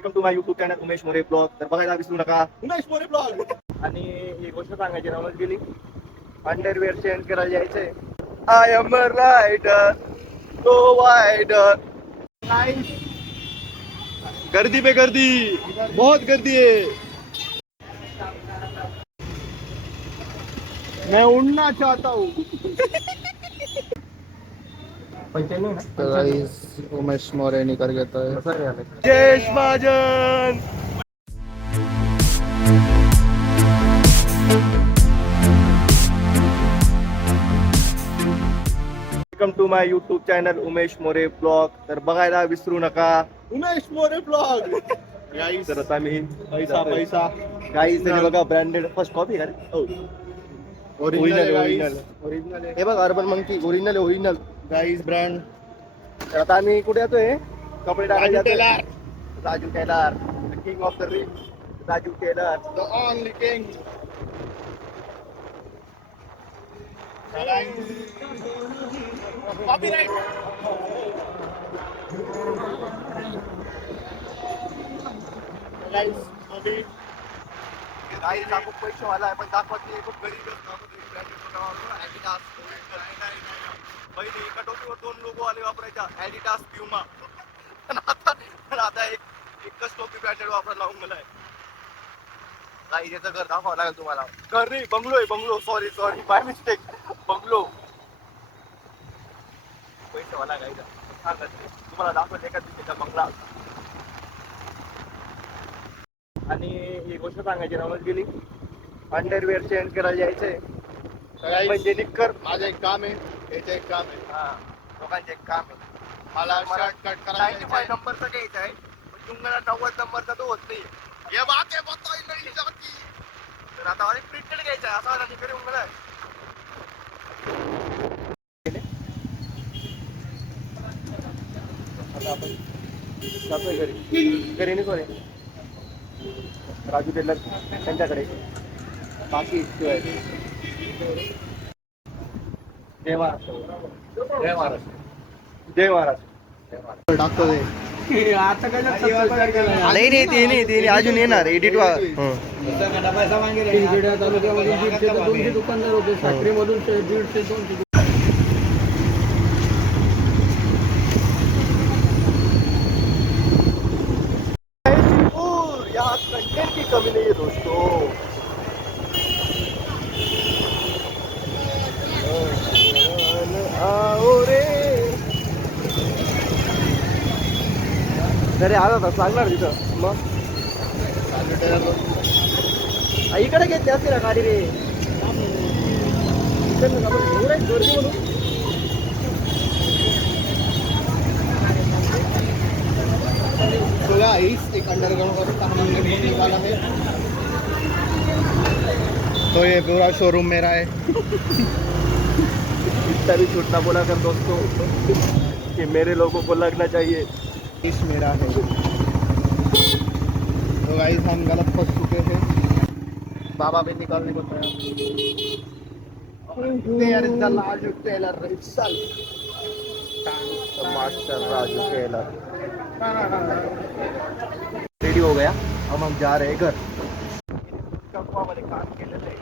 Welcome to my YouTube channel Umesh More blog. तर बघायला विसरू नका उमेश मोरे ब्लॉग. आणि ही गोष्ट सांगायची राहूनच गेली, अंडरवेअर चेंज करायला जायचंय. I am a rider go wider. गर्दी पे गर्दी, बहुत गर्दी है. मैं उड़ना चाहता हूँ. तो गाइस उमेश मोरे निकल घेता है. Jayesh Mahajan. Welcome to my YouTube channel Umesh More blog. तर बघायला विसरू नका उमेश मोरे ब्लॉग. गाईस तर आता मी पैसा गाईस तरी बघा, ब्रँडेड फर्स्ट कॉपी का रे? ओरिजिनल हे बघ, urban monkey original guys brand. तर आता आम्ही कुठे येतोय? कपडे टाकायला tailor Raju tailor, king of the ring Raju tailor, the only king. Copyright. Guys आपण पैसे वाला आहे, पण दाखवत नाही. खूप गरीब पहिले एका टोपीवर 2 लोगो आले वापरायच्या, ऍडिडास प्युमा. पण आता एकच टोपी ब्रँडेड वापरायला लावून गेलाय. गाईस याचं घर दाखवावं लागेल तुम्हाला. घर नाही, बंगलो आहे, bungalow. Sorry by mistake, bungalow. पैसे वाला गाईस तुम्हाला दाखवलं एका दिवशीचा बंगला. आणि ही गोष्ट सांगायची राहूनच गेली, अंडरवेअर चेंज करायला जायचंय. म्हणजे निक्कर. माझं एक काम आहे, याचं एक काम आहे. हा, लोकांचे एक काम आहे. मला शर्ट कट करायचं 95 नंबरचा घ्यायचा आहे, पण तुम्हाला 90 नंबरचा तो होत नाही. हे बात आहे, बताई नाही जाती. तर आता मला प्रिंटेड घ्यायचा आहे, असा वाला निक्कर येऊन गेलाय. आता आपण जातोय घरी निघू रे. राजू टेलर त्यांच्याकडे बाकी शिवाय. जय महाराष्ट्र. जय महाराष्ट्र. जय महाराष्ट्र. टाकतो ते. आता काय नाही ते अजून येणार एडिट तालुक्यामध्ये 150 ते 200 दुकानदार होते. साखरेमधून 150 ते 200. यहाँ कंटेंट की कमी नहीं है दोस्तों. आओ रे. घरी आला होता सांगणार तिथं मग. इकडे घेतली असते ना गाडी रे. गर्दी म्हणून तो गाइस एक अंडरग्राउंड का काम होने वाला है. तो ये पूरा शोरूम मेरा है. इतना भी झूठ ना बोला कर दोस्तों, कि मेरे लोगों को लगना चाहिए. इस मेरा है. तो गाइस हम गलत फंस चुके हैं. बाबा भी निकालने को तैयार. Raju tailor master Raju tailor ready हो गया. अब हम जा रहे हैं घर. काम केलेलं आहे.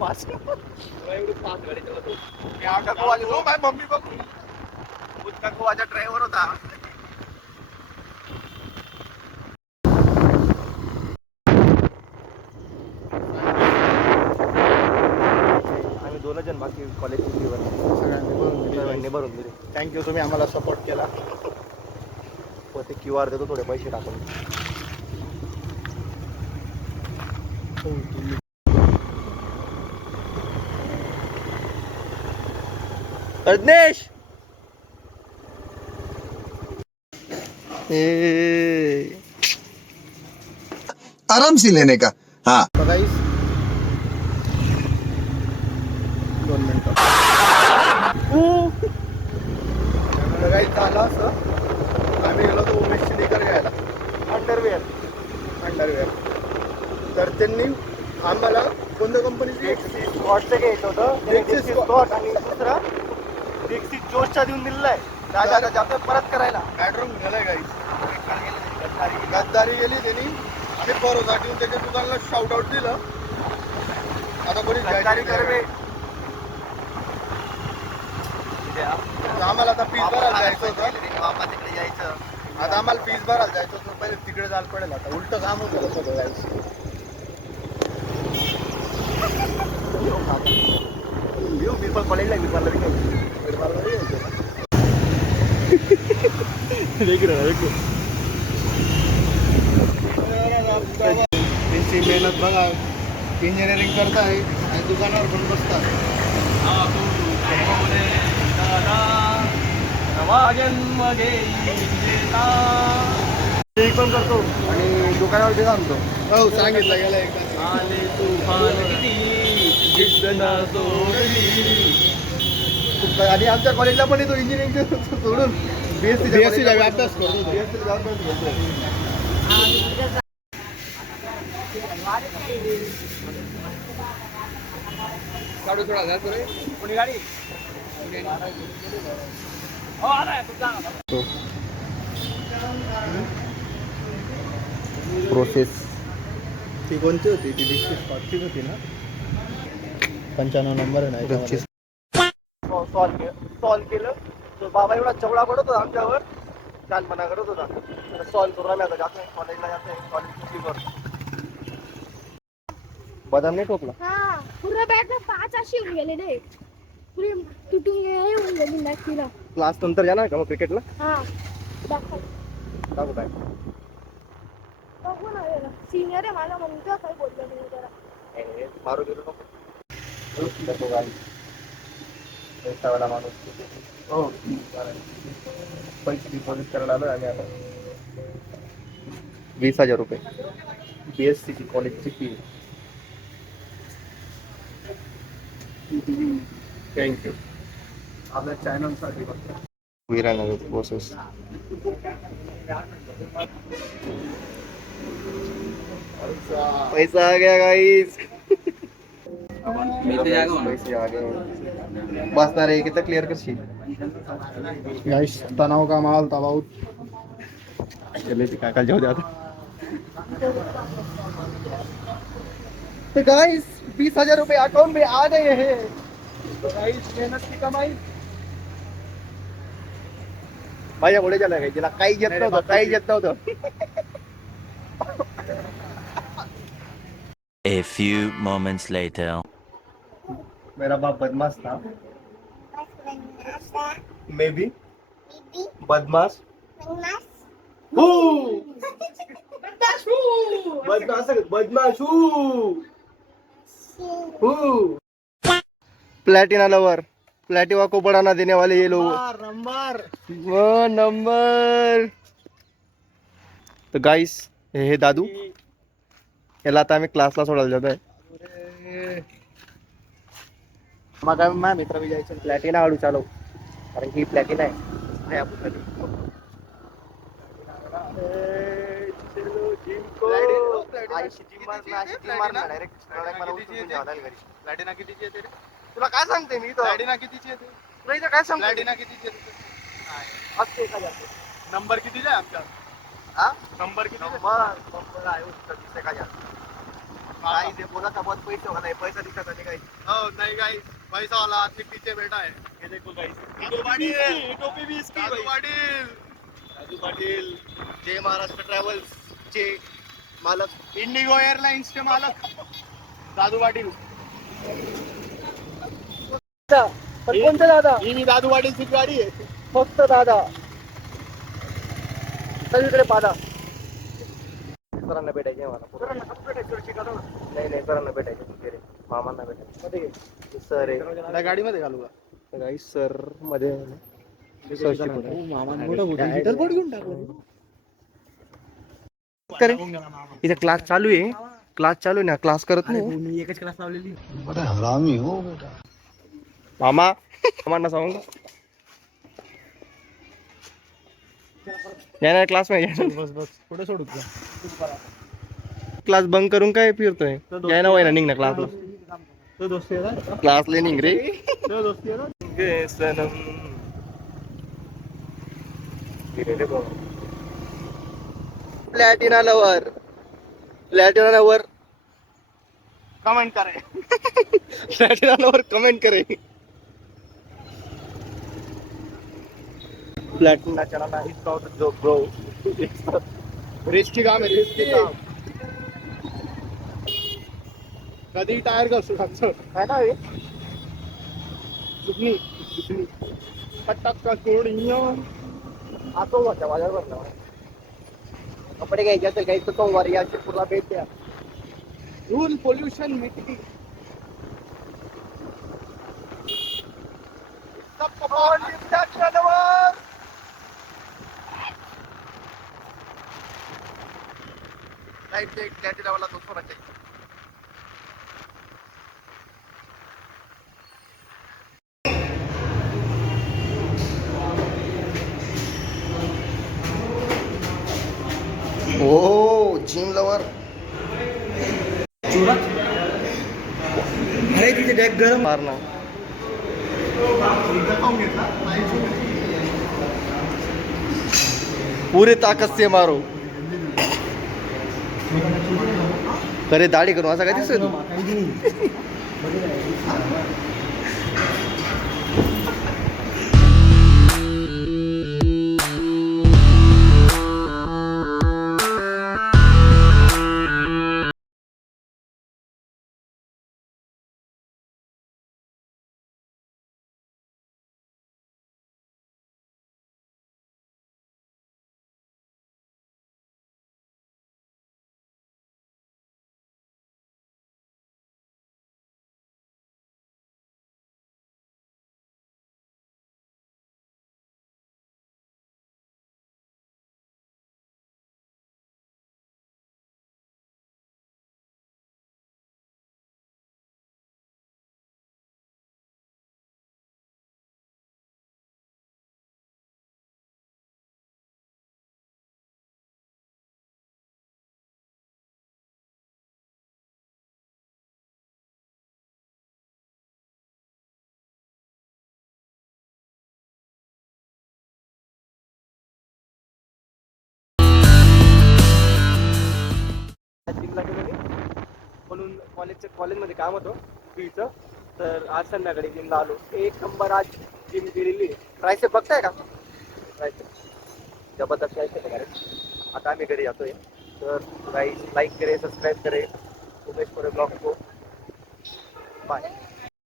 पाच गाडी चलवतो. मम्मी उसका गोवाचा ड्रायव्हर होता. आम्ही 2 जण बाकी कॉलेजची फीवर सगळ्यांनी भरून दिली. थँक्यू, तुम्ही आम्हाला सपोर्ट केला. ते QR देतो, थोडे पैसे टाकून. रजनेश आराम से लेने का. हाँ, तो गाइस 2 मिनिटं. तर गाइस झालं असं, आम्ही गेलो तो उमेशची निकर घ्यायला अंडरवेअर. तर त्यांनी आम्हाला कोणत्या कंपनीची स्कॉटचं घ्यायचं होतं. Dixie स्कॉट आणि दुसरा डिक्सी जोशचा देऊन दिलेला आहे. दादा जातोय परत करायला. बॅडरूम झालाय गाइस. गद्दारी केली त्यांनी आणि भरोसा ठेवून त्याच्या दुकानाला शाउट आउट दिलं. आता कोणी गद्दारी करवे. आम्हाला आता फीस भरायला जायचं होतं. बाबा तिकडे जायचं. आता आम्हाला फीस भरायला जायचं होतं. पहिले तिकडे जायला पडेल. आता उलट काम होतं सगळं जायचं. मी पण कॉलेजला निर्माला त्यांची मेहनत बघा. इंजिनिअरिंग करताय आणि दुकानावर पण बसतात. ते पण करतो आणि दुकानावर ते थांबतो. हो सांगितलं गेलं एकदा. आणि आमच्या कॉलेजला पण येतो इंजिनिअरिंग सोडून BSc चा अभ्यास करतो. प्रोसेस ती कोणती होती? ती 105 होती ना? 95 नंबर आहे ना. सॉल्व केलं. तो बाबा एवढा चवडा पडत होता आमच्यावर, छानपणा करत होता. सॉल्व करून आम्ही आता जातोय कॉलेजला, जातोय कॉलेजची फी भरतो. बदाम नाही ठोकला. हा पूर्ण बॅट 5 अशी होऊन गेलेले, पुरी तुटून हे होऊन गेली नक्कीला. क्लास नंतर जाणार का मग क्रिकेटला? हा दाखव टाकू काय? बघू ना सिनियर आहे मला, म्हणून काय बोललो नाही जरा. मारू गेलो नको. पैसावाला माणूस. हो पैसे डिपॉझिट करायला आलो आम्ही आता. 20,000 रुपये BSc ची कॉलेजची फी. थँक्यू. आपल्या चॅनलसाठी बघतो. विरानगर प्रोसेस. पैसा आ गया गाइस. पैसे आ गए. बसणार आहे किती क्लिअर करशील? गाइस तनाव का माल तबाऊ. चले ती काका जाऊ दे आता. तो गाइस 20,000 रुपए अकाउंट में आ गए हैं. तो गाइस मेहनत की कमाई. माझ्या पुढे चला काही, तिला काही येत नव्हतं, काही येत नव्हतं. A few moments later. मेरा बाप बदमाश था. मे बी बदमाश. प्लैटिना लवर, प्लैटिवा को बढ़ाना देने वाले ये लोग. वो नंबर. तो गाइस हे दादू, याला आता आम्ही क्लासला सोडायला जातोय. मग माझ्या मित्र विजयचं प्लॅटिना हळू चालव, कारण की प्लॅटिना आहे. प्लॅटिना कितीची येते रे? तुला काय सांगते मी तर? प्लॅटिना कितीची येते? तुला इथं काय सांगते? प्लॅटिना कितीची येते? असते का जास्त? नंबर कितीचा आहे आमच्या? हा? नंबर किती? नंबर आहे उत्तर दिसते का जास्त? काही जे बोला सोबत पैसे होगा नाही, पैसा दिसत नाही काही. हो नहीं गाइस, पैसा वाला आदमी पीछे बैठा है. ये देखो गाइस. दादू पाटील, टोपी भी इसकी. दादू पाटील. दादू पाटील. जय महाराष्ट्र ट्रॅव्हल्स चे मालक. इंडिगो एअरलाइन्स चे मालक दादू पाटील. पण कोणतं दादा? ही दादू पाटीलची गाडी आहे. फक्त दादा. सगळीकडे पादा. सरांना भेटायचे मला. नाही नाही, सरांना भेटायचे. मामांना भेटायचे. सर आहे गाडीमध्ये घालू का? काही सर मध्ये इथे क्लास चालू आहे. क्लास चालू आहे ना, क्लास करत नाही. एकच क्लास लावलेली. हरामी हो बेटा. मामा मामांना सांगू का? नाही क्लास नाही. बस बस पुढे सोडू का? क्लास बंक करून काय फिरतोय? काय नाव आहे ना, निघ ना क्लासला. तो दोस्ती आहे ना? क्लासला निघ रे. तो दोस्ती आहे ना? गे सनम. प्लॅटिना लवर कमेंट करे प्लॅटिना लवर कमेंट करे प्लॅटिना चला इज नॉट जो ब्रो रिस्की काम आहे रिस्की काम कधी टायर घसू शकतो है ना हे? चुकणी पटक का सोडिया आतो भरला बाजार भरला कपडे घ्यायचे असेल काही तर सोमवार या शिरपूरला भेट द्या rule pollution meeting light Platina वाला तो सोडायचा ओ जिम लवर अरे तिथे डॅक गरम मारना पूरे ताकद से मारो अरे दाढी करू असं काय दिसत जिमला गेलो मी म्हणून कॉलेजमध्ये काम होतं बीचं तर आज संध्याकाळी जिमला आलो एक नंबर आज जिम गेलेली प्राईस बघताय का प्राईस जबरदस्त प्राईस आहे आता आम्ही घरी जातोय तर लाईक करे सबस्क्राईब करे उमेश पुरे ब्लॉग को बाय